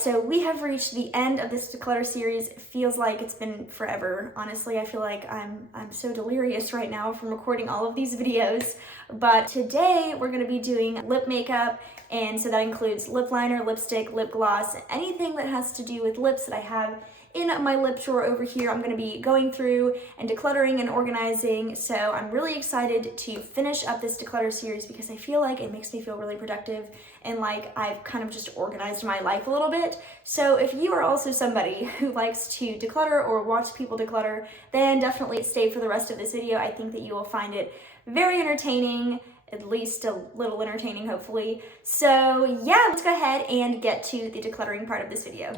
so we have reached the end of this Declutter series. It feels like it's been forever. Honestly, I feel like I'm so delirious right now from recording all of these videos. But today we're gonna be doing lip makeup, and so that includes lip liner, lipstick, lip gloss, anything that has to do with lips that I have in my lip drawer over here. I'm gonna be going through and decluttering and organizing. So I'm really excited to finish up this Declutter series because I feel like it makes me feel really productive and like I've kind of just organized my life a little bit. So if you are also somebody who likes to declutter or watch people declutter, then definitely stay for the rest of this video. I think that you will find it very entertaining, at least a little entertaining, hopefully. So yeah, let's go ahead and get to the decluttering part of this video.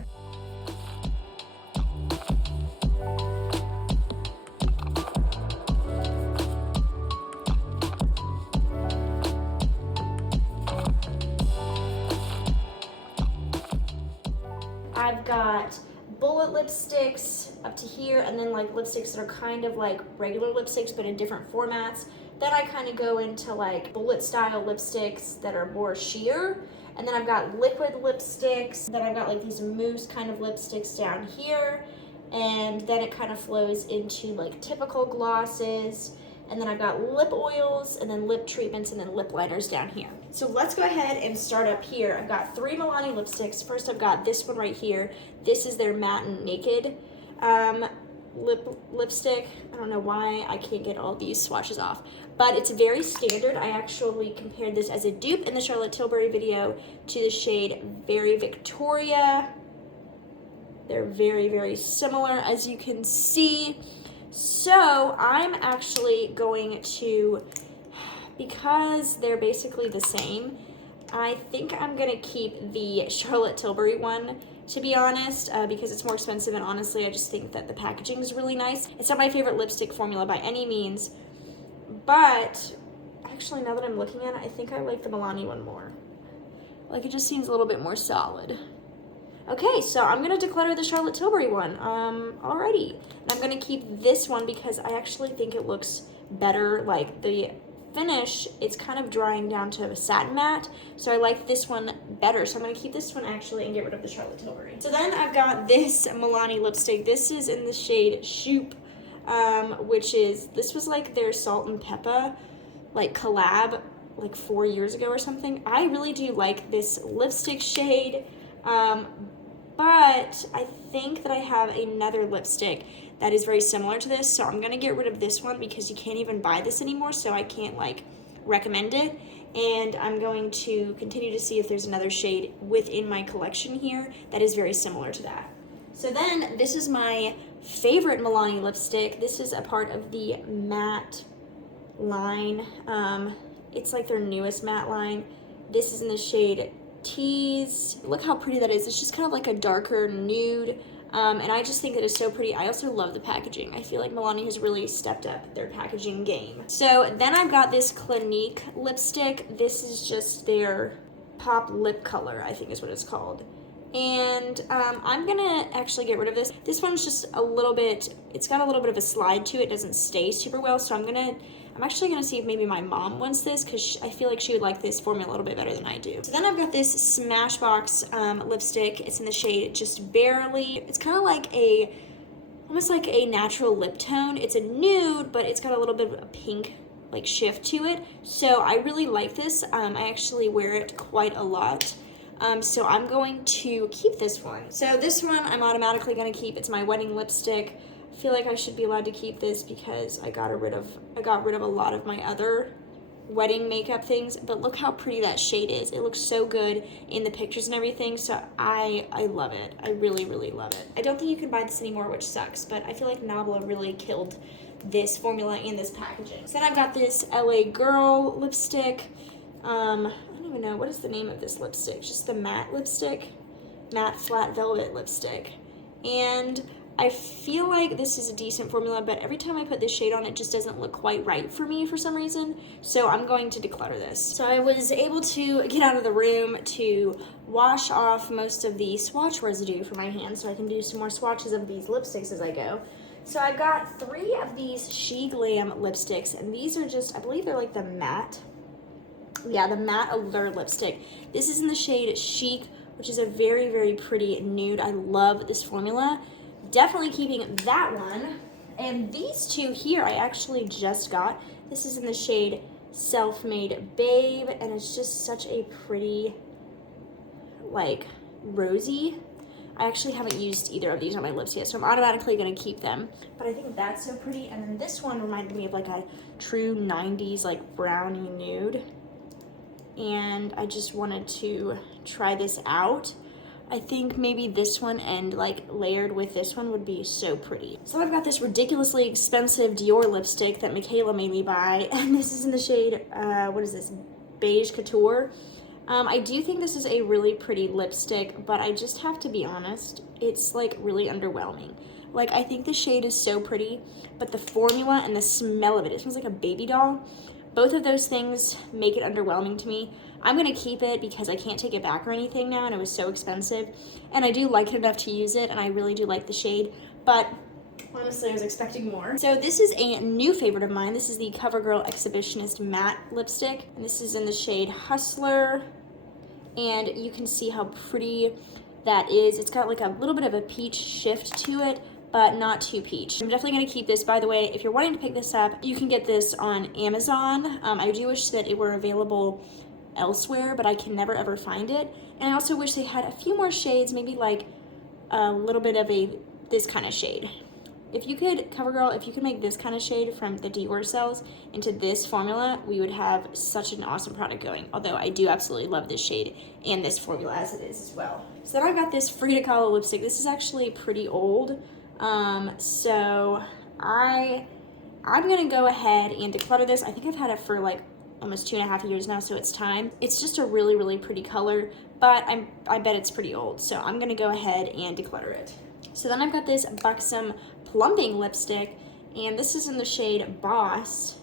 I've got bullet lipsticks up to here, and then like lipsticks that are kind of like regular lipsticks but in different formats. Then I kind of go into like bullet style lipsticks that are more sheer. And then I've got liquid lipsticks. Then I've got like these mousse kind of lipsticks down here. And then it kind of flows into like typical glosses. And then I've got lip oils, and then lip treatments, and then lip liners down here. So let's go ahead and start up here. I've got 3 Milani lipsticks. First I've got this one right here. This is their Matte and Naked lipstick. I don't know why I can't get all these swatches off, but it's very standard. I actually compared this as a dupe in the Charlotte Tilbury video to the shade Very Victoria. They're very, very similar, as you can see. So I'm actually going to, because they're basically the same, I think I'm gonna keep the Charlotte Tilbury one, to be honest, because it's more expensive, and honestly I just think that the packaging is really nice. It's not my favorite lipstick formula by any means, but actually now that I'm looking at it, I think I like the Milani one more. Like, it just seems a little bit more solid. Okay, so I'm gonna declutter the Charlotte Tilbury one already. And I'm gonna keep this one because I actually think it looks better. Like, the finish, it's kind of drying down to a satin matte, so I like this one better. So I'm gonna keep this one actually and get rid of the Charlotte Tilbury. So then I've got this Milani lipstick. This is in the shade Shoop, this was like their Salt and Pepper like collab like 4 years ago or something. I really do like this lipstick shade. But I think that I have another lipstick that is very similar to this, so I'm gonna get rid of this one because you can't even buy this anymore, so I can't like recommend it. And I'm going to continue to see if there's another shade within my collection here that is very similar to that. So then this is my favorite Milani lipstick. This is a part of the matte line. It's like their newest matte line. This is in the shade Tease. Look how pretty that is. It's just kind of like a darker nude, and I just think that it's so pretty. I also love the packaging. I feel like Milani has really stepped up their packaging game. So then I've got this Clinique lipstick. This is just their Pop Lip Color, I think is what it's called. And I'm gonna actually get rid of this. This one's just a little bit, it's got a little bit of a slide to it. It doesn't stay super well, so I'm actually gonna see if maybe my mom wants this, because I feel like she would like this formula a little bit better than I do. So then I've got this Smashbox lipstick. It's in the shade Just Barely. It's kind of like almost like a natural lip tone. It's a nude, but it's got a little bit of a pink like shift to it. So I really like this. I actually wear it quite a lot. So I'm going to keep this one. So this one I'm automatically gonna keep. It's my wedding lipstick. I feel like I should be allowed to keep this because I got rid of a lot of my other wedding makeup things, but look how pretty that shade is. It looks so good in the pictures and everything, so I love it. I really, really love it. I don't think you can buy this anymore, which sucks, but I feel like Nabla really killed this formula and this packaging. So then I've got this LA Girl lipstick. I don't even know, what is the name of this lipstick? Just the matte lipstick? Matte Flat Velvet lipstick. And I feel like this is a decent formula, but every time I put this shade on, it just doesn't look quite right for me for some reason. So I'm going to declutter this. So I was able to get out of the room to wash off most of the swatch residue from my hands so I can do some more swatches of these lipsticks as I go. So I've got 3 of these She Glam lipsticks, and these are just, I believe they're like the matte. Yeah, the matte Allure lipstick. This is in the shade Chic which is a very, very pretty nude. I love this formula. Definitely keeping that one. And these two here I actually just got. This is in the shade Self-Made Babe, and it's just such a pretty, like, rosy. I actually haven't used either of these on my lips yet, so I'm automatically gonna keep them. But I think that's so pretty. And then this one reminded me of like a true 90s like brownie nude. And I just wanted to try this out. I think maybe this one and like layered with this one would be so pretty. So I've got this ridiculously expensive Dior lipstick that Michaela made me buy, and this is in the shade, what is this, Beige Couture. I do think this is a really pretty lipstick, but I just have to be honest, it's like really underwhelming. Like, I think the shade is so pretty, but the formula and the smell of it, it smells like a baby doll. Both of those things make it underwhelming to me. I'm gonna keep it because I can't take it back or anything now, and it was so expensive. And I do like it enough to use it, and I really do like the shade, but honestly, I was expecting more. So this is a new favorite of mine. This is the CoverGirl Exhibitionist Matte Lipstick, and this is in the shade Hustler. And you can see how pretty that is. It's got like a little bit of a peach shift to it, but not too peach. I'm definitely gonna keep this. By the way, if you're wanting to pick this up, you can get this on Amazon. I do wish that it were available elsewhere, but I can never ever find it. And I also wish they had a few more shades, maybe like a little bit of this kind of shade. If you could, CoverGirl, if you could make this kind of shade from the Dior cells into this formula, we would have such an awesome product going. Although I do absolutely love this shade and this formula as it is as well. So then I've got this Frida Kahlo lipstick. This is actually pretty old. So I'm gonna go ahead and declutter this. I think I've had it for like almost 2.5 years now, so it's time. It's just a really, really pretty color, but I bet it's pretty old. So I'm gonna go ahead and declutter it. So then I've got this Buxom Plumping lipstick, and this is in the shade Boss.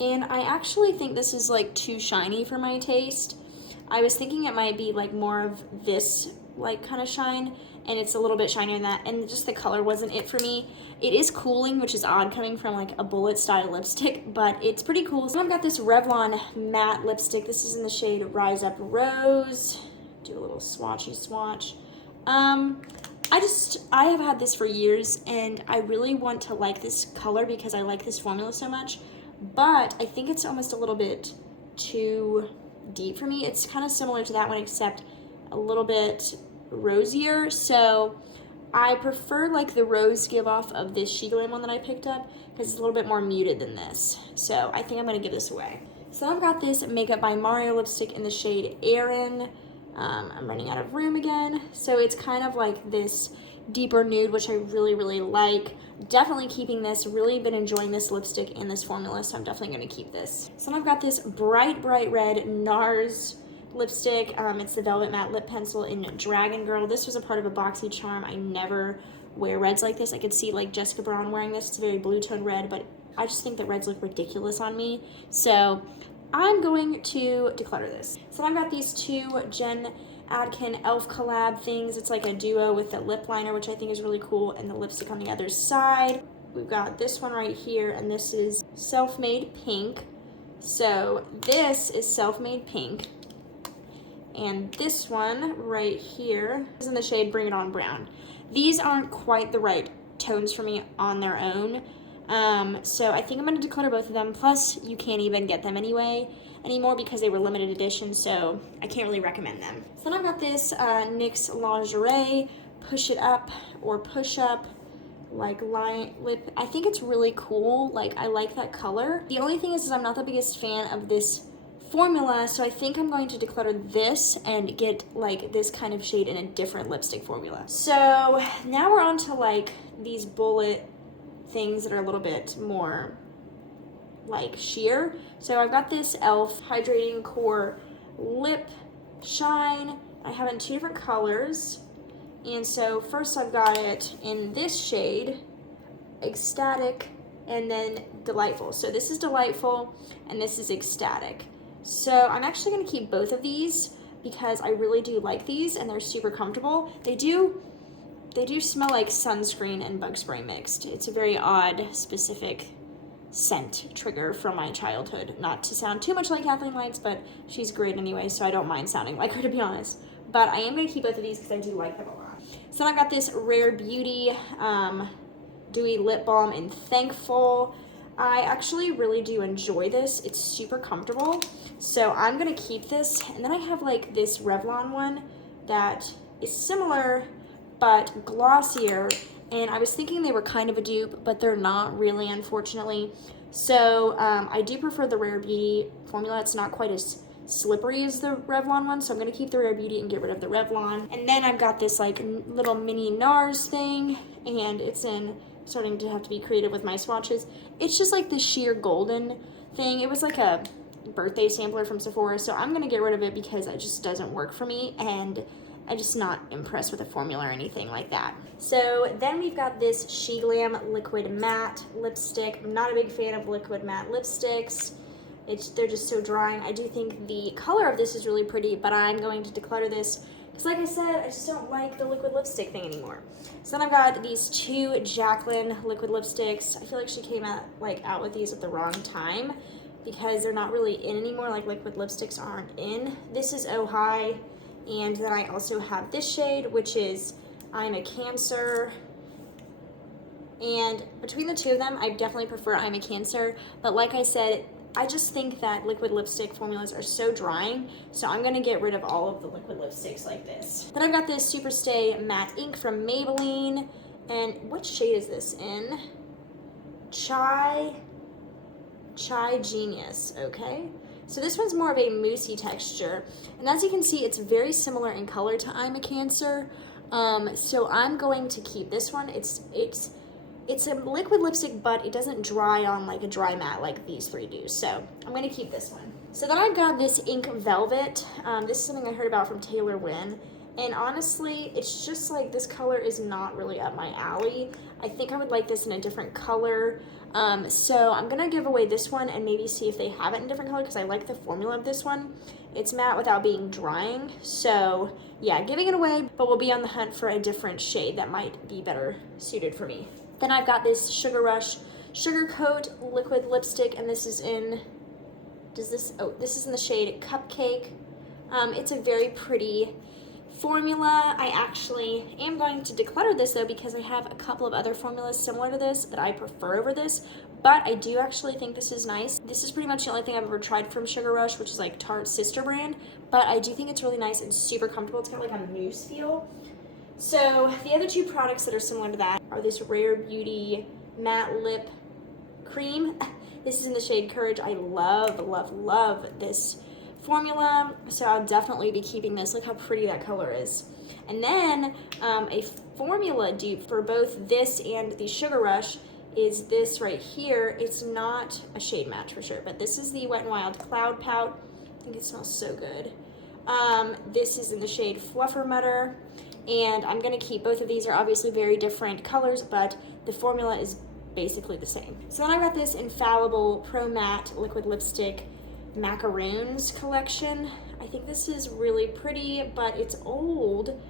And I actually think this is like too shiny for my taste. I was thinking it might be like more of this like kind of shine, and it's a little bit shinier than that, and just the color wasn't it for me. It is cooling, which is odd coming from like a bullet style lipstick, but it's pretty cool. So I've got this Revlon matte lipstick. This is in the shade Rise Up Rose. Do a little swatchy swatch. I have had this for years, and I really want to like this color because I like this formula so much, but I think it's almost a little bit too deep for me. It's kind of similar to that one, except a little bit rosier, so I prefer like the rose give off of this She Glam one that I picked up because it's a little bit more muted than this, so I think I'm going to give this away. So I've got this Makeup by Mario lipstick in the shade Erin. I'm running out of room again, so it's kind of like this deeper nude, which I really, really like. Definitely keeping this. Really been enjoying this lipstick and this formula, so I'm definitely going to keep this. So I've got this bright red NARS lipstick. It's the Velvet Matte Lip Pencil in Dragon Girl. This was a part of a boxy charm. I never wear reds like this. I could see like Jessica Braun wearing this. It's a very blue tone red, but I just think that reds look ridiculous on me, so I'm going to declutter this. So I've got these two Jen Adkin Elf collab things. It's like a duo with a lip liner, which I think is really cool, and the lipstick on the other side. We've got this one right here, and this is Self-Made Pink. So this is Self-Made Pink. And this one right here is in the shade Bring It On Brown. These aren't quite the right tones for me on their own. So I think I'm going to declutter both of them. Plus, you can't even get them anymore because they were limited edition, so I can't really recommend them. So then I've got this NYX Lingerie Push It Up or Push Up like lip. I think it's really cool. Like, I like that color. The only thing is I'm not the biggest fan of this formula, so I think I'm going to declutter this and get like this kind of shade in a different lipstick formula. So now we're on to like these bullet things that are a little bit more like sheer. So I've got this e.l.f. Hydrating Core Lip Shine. I have it in two different colors. And so first I've got it in this shade, Ecstatic, and then Delightful. So this is Delightful and this is Ecstatic. So I'm actually going to keep both of these because I really do like these and they're super comfortable. They do smell like sunscreen and bug spray mixed. It's a very odd, specific scent trigger from my childhood. Not to sound too much like Kathleen Lights, but she's great anyway, so I don't mind sounding like her, to be honest. but I am going to keep both of these because I do like them a lot. So I've got this Rare Beauty Dewy Lip Balm in Thankful. I actually really do enjoy this. It's super comfortable. So I'm going to keep this. And then I have like this Revlon one that is similar but glossier. And I was thinking they were kind of a dupe, but they're not really, unfortunately. So I do prefer the Rare Beauty formula. It's not quite as slippery as the Revlon one, so I'm going to keep the Rare Beauty and get rid of the Revlon. And then I've got this like little mini NARS thing, and it's in, starting to have to be creative with my swatches. It's just like this sheer golden thing. It was like a birthday sampler from Sephora, so I'm going to get rid of it because it just doesn't work for me, and I'm just not impressed with the formula or anything like that. So then we've got this She Glam Liquid Matte Lipstick. I'm not a big fan of liquid matte lipsticks. They're just so drying. I do think the color of this is really pretty, but I'm going to declutter this because, like I said, I just don't like the liquid lipstick thing anymore. So then I've got these two Jacqueline liquid lipsticks. I feel like she came out with these at the wrong time because they're not really in anymore, like liquid lipsticks aren't in. This is Oh Hi, and then I also have this shade, which is I'm a Cancer. And between the two of them, I definitely prefer I'm a Cancer, but like I said, I just think that liquid lipstick formulas are so drying, so I'm going to get rid of all of the liquid lipsticks like this. Then I've got this Superstay Matte Ink from Maybelline, and what shade is this in? Chai Genius, okay? So this one's more of a moussey texture, and as you can see, it's very similar in color to I'm a Cancer, so I'm going to keep this one. It's a liquid lipstick, but it doesn't dry on like a dry matte like these three do. So I'm going to keep this one. So then I've got this Ink Velvet. This is something I heard about from Taylor Wynn. And honestly, it's just like this color is not really up my alley. I think I would like this in a different color. So I'm going to give away this one and maybe see if they have it in a different color because I like the formula of this one. It's matte without being drying. So yeah, giving it away, but we'll be on the hunt for a different shade that might be better suited for me. Then I've got this Sugar Rush Sugar Coat liquid lipstick, and this is in, this is in the shade Cupcake. It's a very pretty formula. I actually am going to declutter this though because I have a couple of other formulas similar to this that I prefer over this, but I do actually think this is nice. This is pretty much the only thing I've ever tried from Sugar Rush, which is like Tarte's sister brand, but I do think it's really nice and super comfortable. It's got like a mousse feel. So the other two products that are similar to that are this Rare Beauty Matte Lip Cream. This is in the shade Courage. I love, love, love this formula, so I'll definitely be keeping this. Look how pretty that color is. And then a formula dupe for both this and the Sugar Rush is this right here. It's not a shade match for sure, but this is the Wet n Wild Cloud Pout. I think it smells so good. This is in the shade Fluffer Mutter. And I'm going to keep both of these. Are obviously very different colors, but the formula is basically the same. So then I got this Infallible Pro Matte Liquid Lipstick Macaroons collection. I think this is really pretty, but it's old,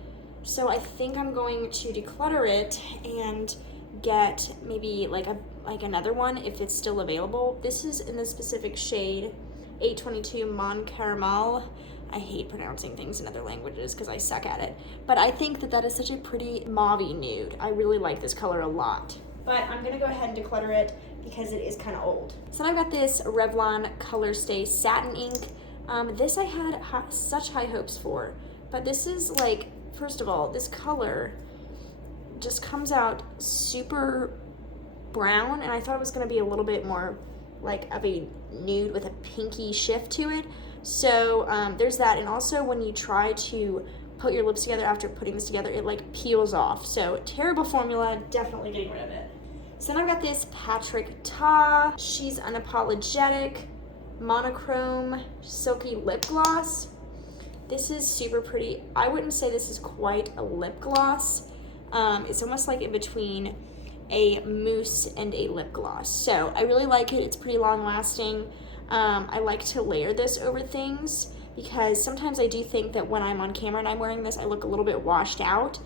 so I think I'm going to declutter it and get maybe like another one if it's still available. This is in the specific shade 822 Mon Caramel. I hate pronouncing things in other languages because I suck at it. But I think that that is such a pretty mauve-y nude. I really like this color a lot. But I'm going to go ahead and declutter it because it is kind of old. So I've got this Revlon Color Stay Satin Ink. This I had such high hopes for. But this is like, first of all, this color just comes out super brown. And I thought it was going to be a little bit more like of a nude with a pinky shift to it. So there's that, and also when you try to put your lips together after putting this together, it like peels off. So terrible formula, definitely getting rid of it. So then I've got this Patrick Ta She's Unapologetic Monochrome Silky Lip Gloss. This is super pretty. I wouldn't say this is quite a lip gloss. It's almost like in between a mousse and a lip gloss. So I really like it. It's pretty long lasting. I like to layer this over things because sometimes I do think that when I'm on camera and I'm wearing this, I look a little bit washed out,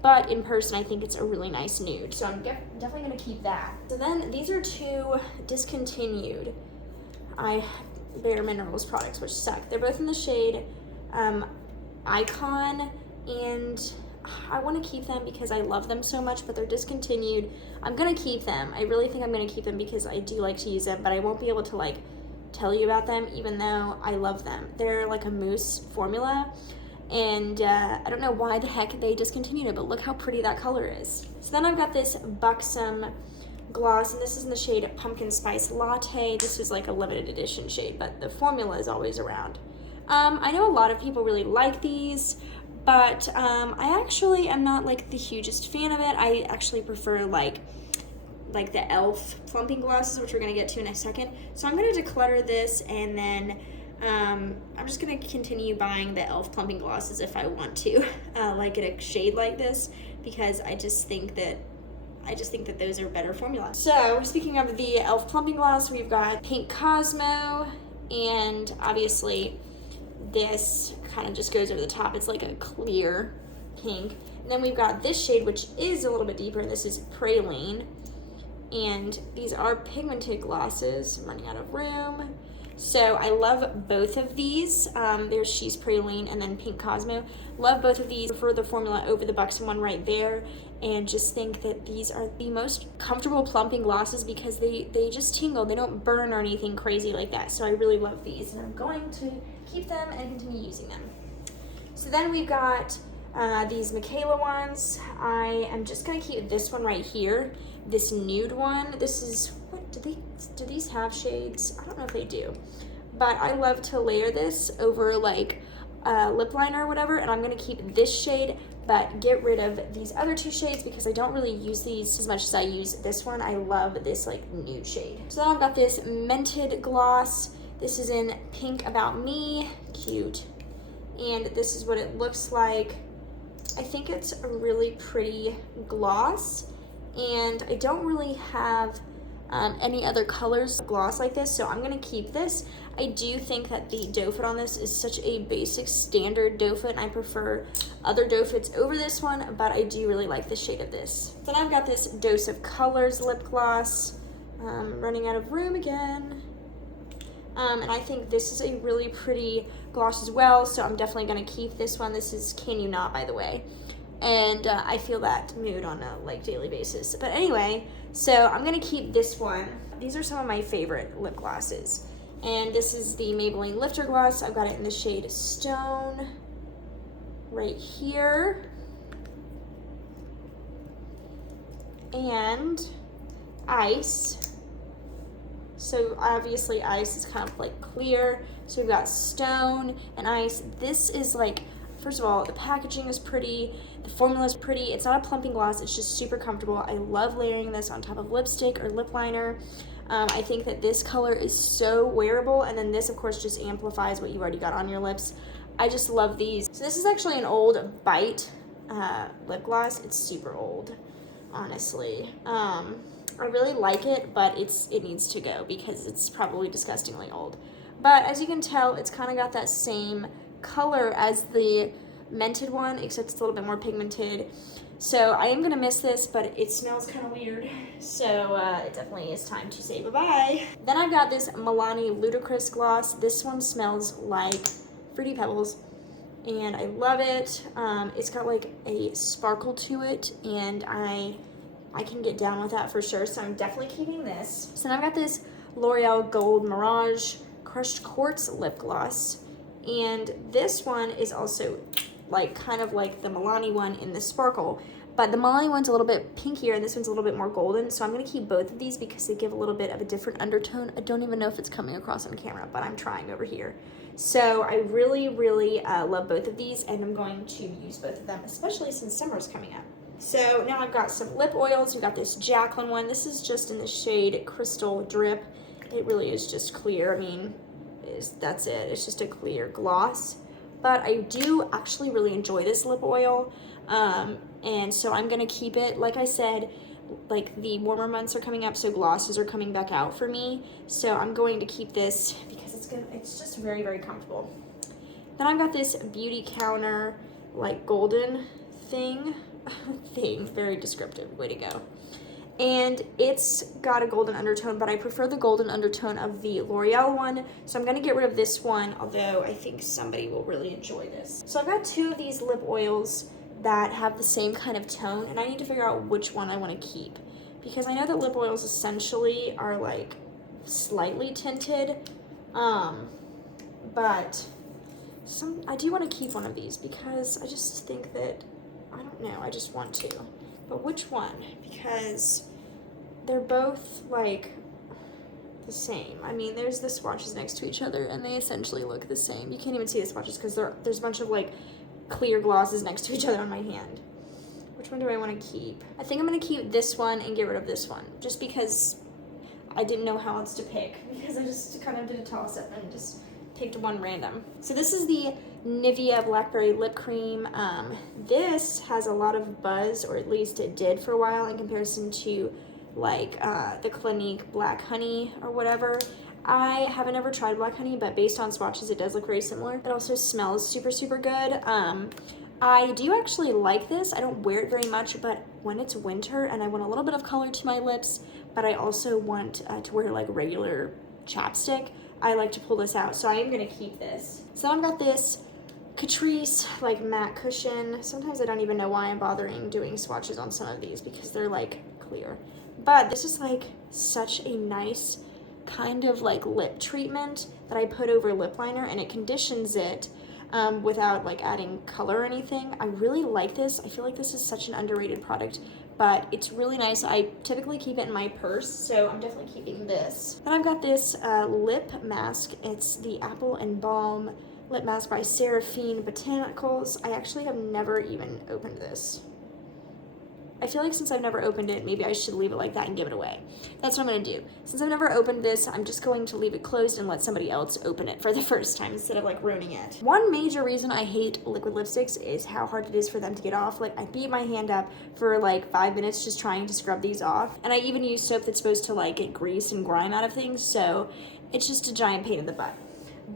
but in person I think it's a really nice nude. So I'm definitely going to keep that. So then these are two discontinued Bare Minerals products, which suck. They're both in the shade Icon, and I want to keep them because I love them so much, but they're discontinued. I'm gonna keep them. I really think I'm gonna keep them because I do like to use them, but I won't be able to like tell you about them even though I love them. They're like a mousse formula, and I don't know why the heck they discontinued it, but look how pretty that color is. So then I've got this Buxom gloss, and this is in the shade Pumpkin Spice Latte. This is like a limited edition shade, but the formula is always around. I know a lot of people really like these, but I actually am not like the hugest fan of it. I actually prefer like the e.l.f. plumping glosses, which we're gonna get to in a second. So I'm gonna declutter this, and then I'm just gonna continue buying the e.l.f. plumping glosses if I want to, like in a shade like this, because I just think that those are better formulas. So speaking of the e.l.f. plumping gloss, we've got Pink Cosmo, and obviously this kind of just goes over the top. It's like a clear pink. And then we've got this shade, which is a little bit deeper, and this is Praline. And these are pigmented glosses. I'm running out of room. So I love both of these. There's She's Praline and then Pink Cosmo. Love both of these. Prefer the formula over the Buxom one right there. And just think that these are the most comfortable plumping glosses because they just tingle. They don't burn or anything crazy like that. So I really love these. And I'm going to keep them and continue using them. So then we've got these Michaela ones. I am just going to keep this one right here. This nude one. This is, what, do these have shades? I don't know if they do. But I love to layer this over like lip liner or whatever, and I'm going to keep this shade but get rid of these other two shades because I don't really use these as much as I use this one. I love this like nude shade. So then I've got this Mented gloss. This is in Pink About Me. Cute. And this is what it looks like. I think it's a really pretty gloss, and I don't really have any other colors gloss like this, so I'm gonna keep this. I do think that the doe foot on this is such a basic standard doe foot, and I prefer other doe foots over this one, but I do really like the shade of this. Then I've got this Dose of Colors lip gloss. Running out of room again. And I think this is a really pretty gloss as well, so I'm definitely gonna keep this one. This is Can You Not, by the way. And I feel that mood on a like daily basis. But anyway, so I'm gonna keep this one. These are some of my favorite lip glosses. And this is the Maybelline Lifter Gloss. I've got it in the shade Stone right here. And Ice. So obviously Ice is kind of like clear. So we've got Stone and Ice. This is like, first of all, the packaging is pretty, the formula is pretty. It's not a plumping gloss, it's just super comfortable. I love layering this on top of lipstick or lip liner. I think that this color is so wearable, and then this of course just amplifies what you've already got on your lips. I just love these. So this is actually an old Bite lip gloss. It's super old, honestly. I really like it, but it needs to go because it's probably disgustingly old. But as you can tell, it's kind of got that same color as the Mented one, except it's a little bit more pigmented. So I am gonna miss this, but it smells kind of weird. So it definitely is time to say bye-bye. Then I've got this Milani Ludicrous gloss. This one smells like Fruity Pebbles, and I love it. It's got like a sparkle to it, and I can get down with that for sure, so I'm definitely keeping this. So then I've got this L'Oreal Gold Mirage Crushed Quartz lip gloss, and this one is also like kind of like the Milani one in the sparkle, but the Milani one's a little bit pinkier and this one's a little bit more golden, so I'm gonna keep both of these because they give a little bit of a different undertone. I don't even know if it's coming across on camera, but I'm trying over here. So I really, really love both of these, and I'm going to use both of them, especially since summer's coming up. So now I've got some lip oils. We've got this Jaclyn one. This is just in the shade Crystal Drip. It really is just clear. I mean, that's it. It's just a clear gloss. But I do actually really enjoy this lip oil. And so I'm going to keep it. Like I said, like the warmer months are coming up, so glosses are coming back out for me. So I'm going to keep this because it's just very, very comfortable. Then I've got this Beauty Counter like golden thing, very descriptive, way to go. and it's got a golden undertone, but I prefer the golden undertone of the L'Oreal one, so I'm gonna get rid of this one, although I think somebody will really enjoy this. So I've got 2 of these lip oils that have the same kind of tone, and I need to figure out which one I want to keep, because I know that lip oils essentially are like slightly tinted, but I do want to keep one of these because I just think that, I don't know, I just want to. But which one? Because they're both like the same. I mean, there's the swatches next to each other and they essentially look the same. You can't even see the swatches because there's a bunch of like clear glosses next to each other on my hand. Which one do I want to keep? I think I'm going to keep this one and get rid of this one, just because I didn't know how else to pick, because I just kind of did a toss up and just picked one random. So this is the Nivea Blackberry Lip Cream. This has a lot of buzz, or at least it did for a while, in comparison to like the Clinique Black Honey or whatever. I haven't ever tried Black Honey, but based on swatches, it does look very similar. It also smells super, super good. I do actually like this. I don't wear it very much, but when it's winter and I want a little bit of color to my lips, but I also want to wear like regular chapstick, I like to pull this out. So I am gonna keep this. So I've got this Catrice like matte cushion. Sometimes I don't even know why I'm bothering doing swatches on some of these because they're like clear. But this is like such a nice kind of like lip treatment that I put over lip liner, and it conditions it without like adding color or anything. I really like this. I feel like this is such an underrated product, but it's really nice. I typically keep it in my purse, so I'm definitely keeping this. Then I've got this lip mask. It's the Apple and Balm lip mask by Seraphine Botanicals. I actually have never even opened this. I feel like since I've never opened it, maybe I should leave it like that and give it away. That's what I'm gonna do. Since I've never opened this, I'm just going to leave it closed and let somebody else open it for the first time instead of like ruining it. One major reason I hate liquid lipsticks is how hard it is for them to get off. Like, I beat my hand up for like 5 minutes just trying to scrub these off. And I even use soap that's supposed to like get grease and grime out of things, so it's just a giant pain in the butt.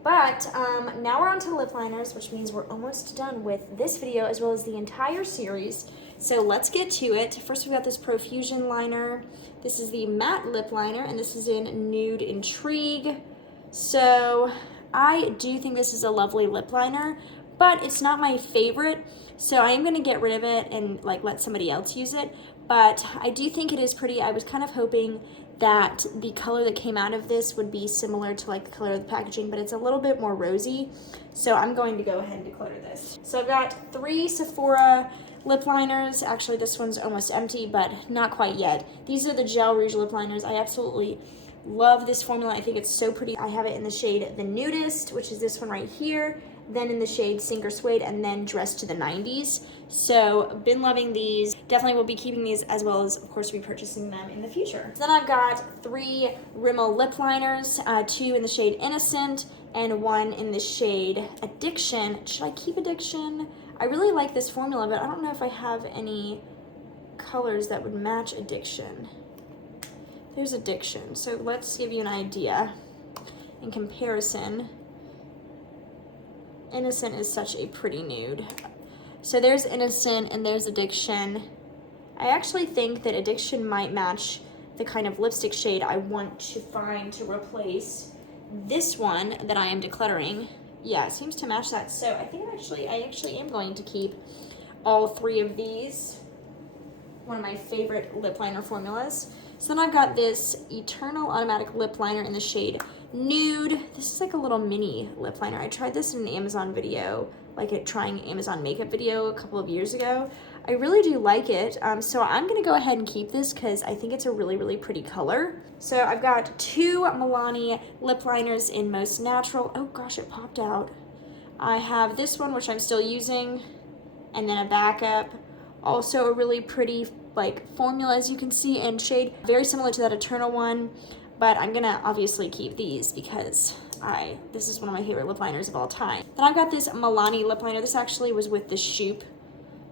But now we're on to lip liners, which means we're almost done with this video as well as the entire series. So let's get to it. First, we've got this Profusion liner. This is the matte lip liner, and this is in Nude Intrigue. So I do think this is a lovely lip liner, but it's not my favorite. So I am gonna get rid of it and like let somebody else use it. But I do think it is pretty. I was kind of hoping that the color that came out of this would be similar to like the color of the packaging, but it's a little bit more rosy. So I'm going to go ahead and declutter this. So I've got 3 Sephora lip liners. Actually, this one's almost empty, but not quite yet. These are the Gel Rouge lip liners. I absolutely love this formula. I think it's so pretty. I have it in the shade The Nudist, which is this one right here, then in the shade Sink or Suede, and then Dressed to the 90s. So been loving these. Definitely will be keeping these, as well as of course repurchasing them in the future. So then I've got 3 Rimmel lip liners, 2 in the shade Innocent and 1 in the shade Addiction. Should I keep Addiction? I really like this formula, but I don't know if I have any colors that would match Addiction. There's Addiction, so let's give you an idea. In comparison, Innocent is such a pretty nude. So there's Innocent and there's Addiction. I actually think that Addiction might match the kind of lipstick shade I want to find to replace this one that I am decluttering. Yeah, it seems to match that. So I think I actually am going to keep all 3 of these. One of my favorite lip liner formulas. So then I've got this Eternal Automatic Lip Liner in the shade Nude. This is like a little mini lip liner. I tried this in an Amazon video, like a trying Amazon makeup video a couple of years ago. I really do like it. So I'm gonna go ahead and keep this because I think it's a really, really pretty color. So I've got 2 Milani lip liners in Most Natural. Oh gosh, it popped out. I have this one, which I'm still using, and then a backup. Also a really pretty like formula, as you can see, and shade very similar to that Eternal one, but I'm gonna obviously keep these because this is one of my favorite lip liners of all time. Then I've got this Milani lip liner. This actually was with the Shoop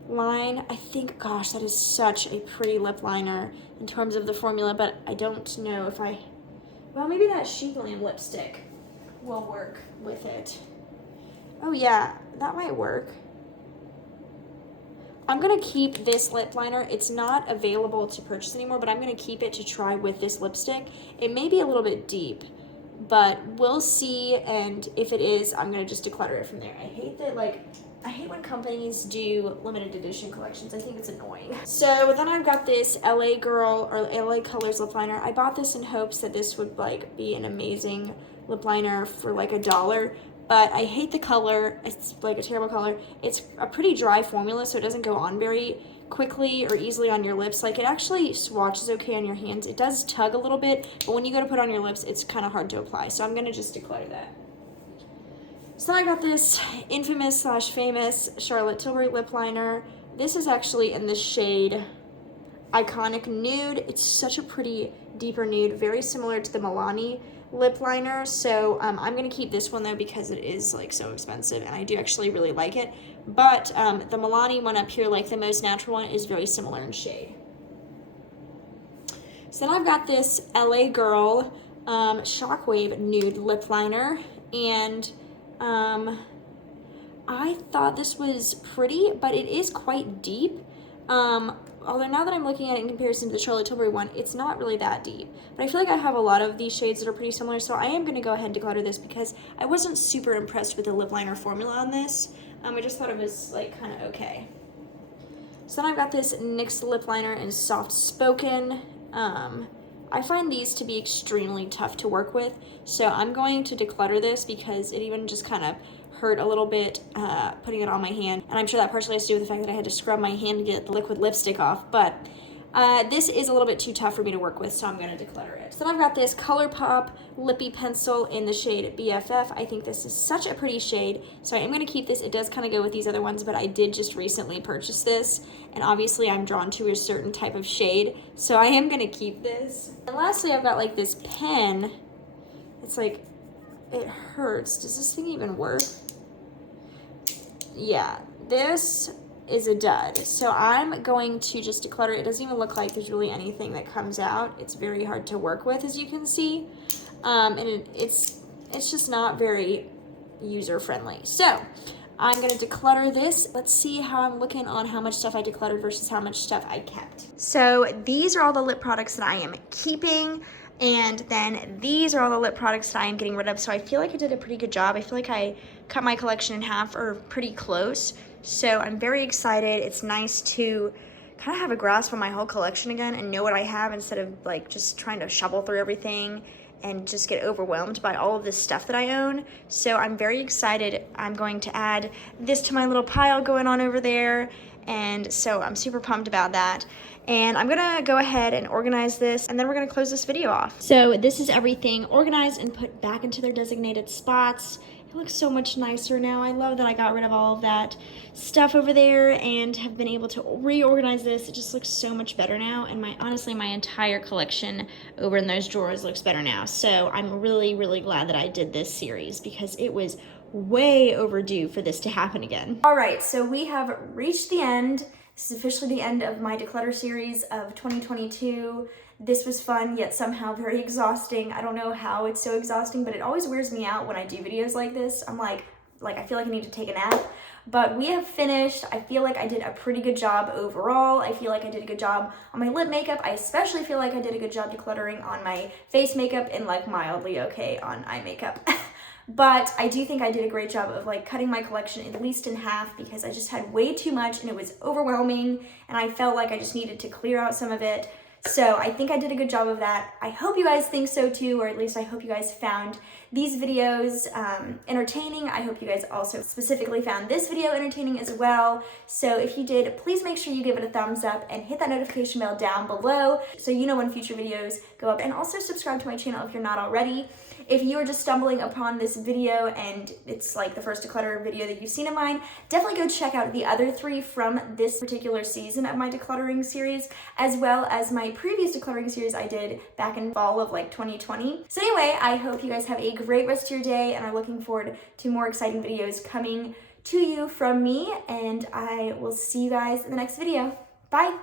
line. I think, gosh, that is such a pretty lip liner in terms of the formula, but I don't know if well, maybe that Chic Glam lipstick will work with it. Oh yeah, that might work. I'm going to keep this lip liner. It's not available to purchase anymore, but I'm going to keep it to try with this lipstick. It may be a little bit deep, but we'll see, and if it is, I'm going to just declutter it from there. I hate when companies do limited edition collections. I think it's annoying. So then I've got this LA Girl or LA Colors lip liner. I bought this in hopes that this would like be an amazing lip liner for like $1, but I hate the color. It's like a terrible color. It's a pretty dry formula, so it doesn't go on very quickly or easily on your lips. Like, it actually swatches okay on your hands. It does tug a little bit, but when you go to put it on your lips, it's kind of hard to apply. So I'm gonna just declutter that. So I got this infamous / famous Charlotte Tilbury lip liner. This is actually in the shade Iconic Nude. It's such a pretty deeper nude, very similar to the Milani lip liner. So I'm gonna keep this one though because it is like so expensive, and I do actually really like it. But the Milani one up here, like the most natural one, is very similar in shade. So then I've got this LA Girl Shockwave Nude lip liner, and I thought this was pretty, but it is quite deep. Although now that I'm looking at it in comparison to the Charlotte Tilbury one, it's not really that deep. But I feel like I have a lot of these shades that are pretty similar, so I am going to go ahead and declutter this because I wasn't super impressed with the lip liner formula on this. I just thought it was like kind of okay. So then I've got this NYX lip liner in Soft Spoken. I find these to be extremely tough to work with, so I'm going to declutter this because it even just kind of hurt a little bit putting it on my hand, and I'm sure that partially has to do with the fact that I had to scrub my hand to get the liquid lipstick off, but this is a little bit too tough for me to work with, so I'm going to declutter it. So then I've got this ColourPop Lippy Pencil in the shade BFF. I think this is such a pretty shade, so I am going to keep this. It does kind of go with these other ones, but I did just recently purchase this, and obviously I'm drawn to a certain type of shade, so I am going to keep this. And lastly, I've got like this pen. It's like, it hurts. Does this thing even work? Yeah, this is a dud. So I'm going to just declutter. It doesn't even look like there's really anything that comes out. It's very hard to work with, as you can see. And it's just not very user-friendly. So I'm gonna declutter this. Let's see how I'm looking on how much stuff I decluttered versus how much stuff I kept. So these are all the lip products that I am keeping. And then these are all the lip products that I am getting rid of. So I feel like I did a pretty good job. I feel like I cut my collection in half or pretty close. So I'm very excited. It's nice to kind of have a grasp on my whole collection again and know what I have instead of like just trying to shovel through everything and just get overwhelmed by all of this stuff that I own. So I'm very excited. I'm going to add this to my little pile going on over there. And so I'm super pumped about that. And I'm gonna go ahead and organize this, and then we're gonna close this video off. So this is everything organized and put back into their designated spots. It looks so much nicer now. I love that I got rid of all of that stuff over there and have been able to reorganize this. It just looks so much better now, and honestly my entire collection over in those drawers looks better now. So I'm really, really glad that I did this series because it was way overdue for this to happen again. All right, so we have reached the end. This is officially the end of my declutter series of 2022. This was fun, yet somehow very exhausting. I don't know how it's so exhausting, but it always wears me out when I do videos like this. I'm like I feel like I need to take a nap. But we have finished. I feel like I did a pretty good job overall. I feel like I did a good job on my lip makeup. I especially feel like I did a good job decluttering on my face makeup and like mildly okay on eye makeup. But I do think I did a great job of like cutting my collection at least in half because I just had way too much and it was overwhelming and I felt like I just needed to clear out some of it. So I think I did a good job of that. I hope you guys think so too, or at least I hope you guys found these videos entertaining. I hope you guys also specifically found this video entertaining as well. So if you did, please make sure you give it a thumbs up and hit that notification bell down below so you know when future videos go up. And also subscribe to my channel if you're not already. If you are just stumbling upon this video and it's like the first declutter video that you've seen of mine, definitely go check out the other 3 from this particular season of my decluttering series, as well as my previous decluttering series I did back in fall of like 2020. So anyway, I hope you guys have a great rest of your day and are looking forward to more exciting videos coming to you from me, and I will see you guys in the next video. Bye!